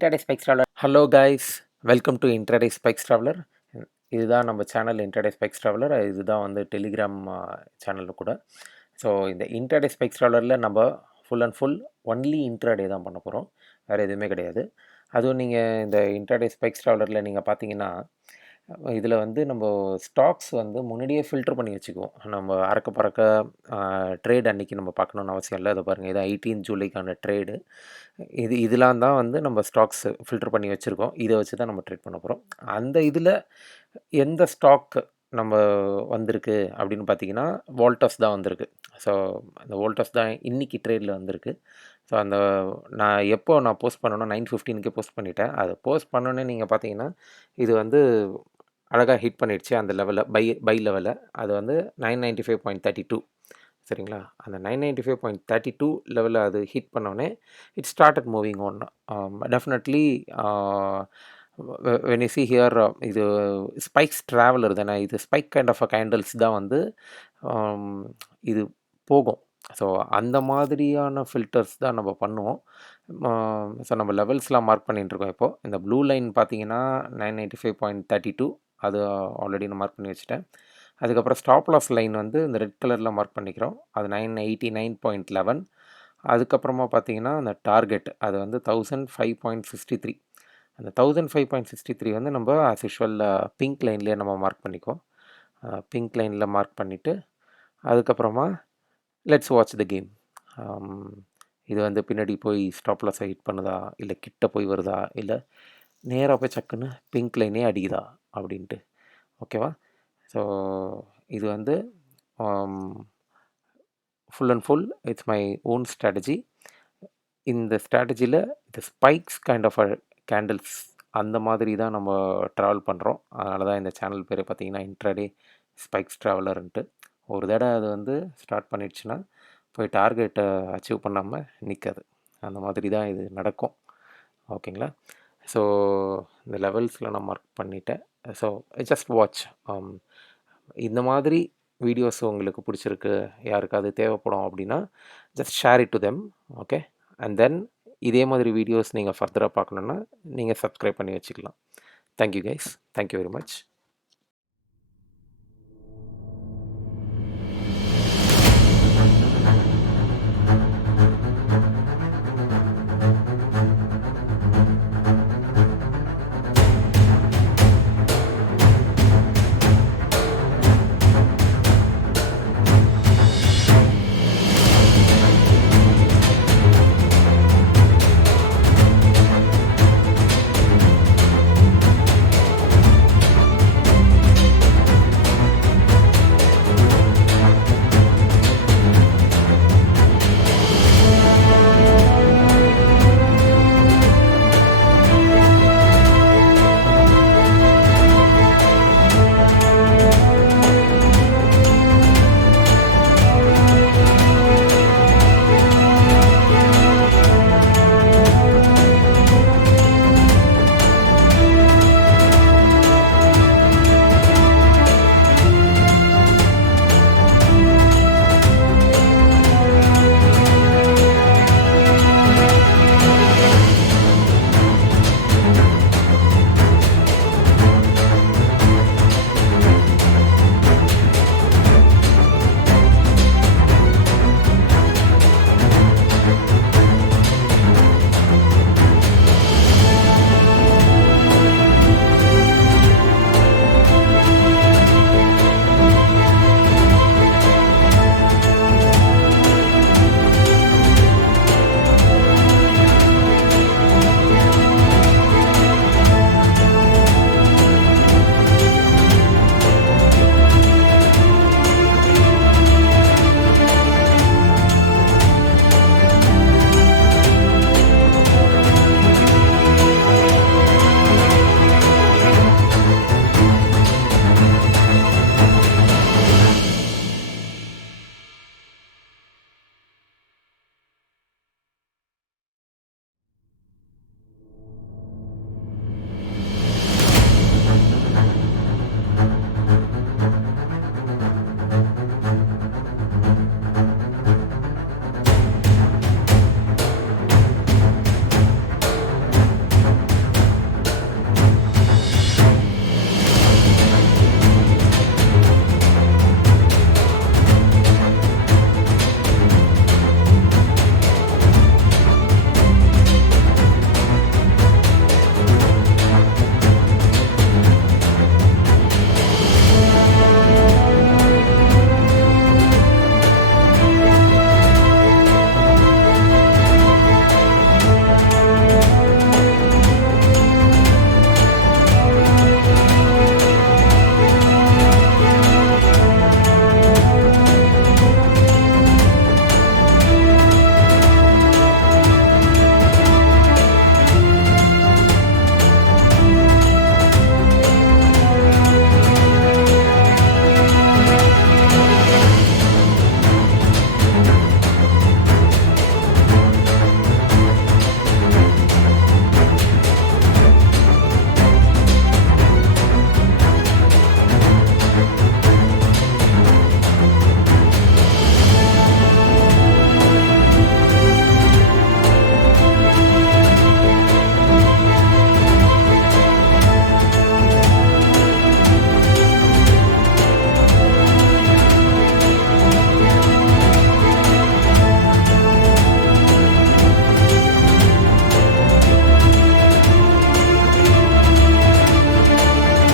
Intraday Spikes Traveler. Hello guys, welcome to Intraday Spikes Traveler. இதுதான் நம்ம channel Intraday Spikes Traveler. இதுதான் வந்து Telegram சேனலில் கூட. ஸோ இந்த Intraday Spikes Travelerல நம்ம full and full only intraday தான் பண்ண போகிறோம், வேறு எதுவுமே கிடையாது. அதுவும் நீங்கள் இந்த Intraday Spikes Travelerல நீங்கள் பார்த்தீங்கன்னா இதில் வந்து நம்ம ஸ்டாக்ஸ் வந்து முன்னாடியே ஃபில்டர் பண்ணி வச்சுக்குவோம். நம்ம அறக்க பறக்க ட்ரேட் அன்றைக்கி நம்ம பார்க்கணுன்னு அவசியம் இல்லை. அதை பாருங்கள், இது 18 ஜூலைக்கான ட்ரேடு. இதெல்லாம் தான் வந்து நம்ம ஸ்டாக்ஸ் ஃபில்டர் பண்ணி வச்சுருக்கோம். இதை வச்சு தான் நம்ம ட்ரேட் பண்ண போகிறோம். அந்த இதில் எந்த ஸ்டாக் நம்ம வந்திருக்கு அப்படின்னு பார்த்தீங்கன்னா வோல்டஸ் தான் வந்திருக்கு. ஸோ அந்த வோல்டஸ் தான் இன்றைக்கி ட்ரேடில் வந்திருக்கு. ஸோ அந்த நான் போஸ்ட் பண்ணணும் 9:15 போஸ்ட் பண்ணிட்டேன். அதை போஸ்ட் பண்ணோன்னே நீங்கள் பார்த்தீங்கன்னா இது வந்து அழகாக ஹிட் பண்ணிடுச்சு அந்த லெவலில், பை லெவலில். அது வந்து 995.32 சரிங்களா. அந்த 995.32 லெவலில் அது ஹிட் பண்ணோடனே it started moving one. Definitely when you see here, இது ஸ்பைக்ஸ் ட்ராவலர் தானே, இது ஸ்பைக் கைண்ட் ஆஃப் கேண்டில்ஸ் தான் வந்து இது போகும். ஸோ அந்த மாதிரியான ஃபில்டர்ஸ் தான் நம்ம பண்ணுவோம். ஸோ நம்ம லெவல்ஸ்லாம் மார்க் பண்ணிட்டுருக்கோம். இப்போது இந்த ப்ளூ லைன் பார்த்தீங்கன்னா 995.32, அது ஆல்ரெடி நான் மார்க் பண்ணி வச்சுட்டேன். அதுக்கப்புறம் ஸ்டாப் லாஸ் லைன் வந்து இந்த ரெட் கலரில் மார்க் பண்ணிக்கிறோம், அது 989.11. அதுக்கப்புறமா பார்த்தீங்கன்னா அந்த டார்கெட் அது வந்து 1005.63. அந்த 1005.63 வந்து நம்ம ஆஸ் யூஷுவல் பிங்க் லைன்லேயே நம்ம மார்க் பண்ணிக்குவோம். பிங்க் லைனில் மார்க் பண்ணிவிட்டு அதுக்கப்புறமா லெட்ஸ் வாட்ச் த கேம். இது வந்து பின்னாடி போய் ஸ்டாப் லாஸை ஹிட் பண்ணுதா, இல்லை கிட்ட போய் வருதா, இல்லை நேராக போய் சக்குன்னு பிங்க் லைனே அடிக்குதா அப்படின்ட்டு. ஓகேவா? ஸோ இது வந்து full and full it's my own strategy. இந்த ஸ்ட்ராட்டஜியில் இந்த ஸ்பைக்ஸ் கைண்ட் ஆஃப் கேண்டில்ஸ் அந்த மாதிரி தான் நம்ம ட்ராவல் பண்ணுறோம். அதனால தான் இந்த சேனல் பேர் பார்த்திங்கன்னா இன்ட்ராடே ஸ்பைக்ஸ் ட்ராவலர்ன்ட்டு. ஒரு தடவை அது வந்து ஸ்டார்ட் பண்ணிடுச்சுன்னா போய் டார்கெட்டை அச்சீவ் பண்ணாமல் நிற்காது. அந்த மாதிரி தான் இது நடக்கும். ஓகேங்களா? ஸோ இந்த லெவல்ஸில் நான் மார்க் பண்ணிட்டேன். So just watch. இந்த மாதிரி வீடியோஸ் உங்களுக்கு பிடிச்சிருக்கு, யாருக்காவது தேவைப்படும் அப்படின்னா just share it to them. Okay, and then இதே மாதிரி வீடியோஸ் நீங்கள் ஃபர்தராக பார்க்கணுன்னா நீங்கள் சப்ஸ்கிரைப் பண்ணி வச்சுக்கலாம். Thank you guys, thank you very much.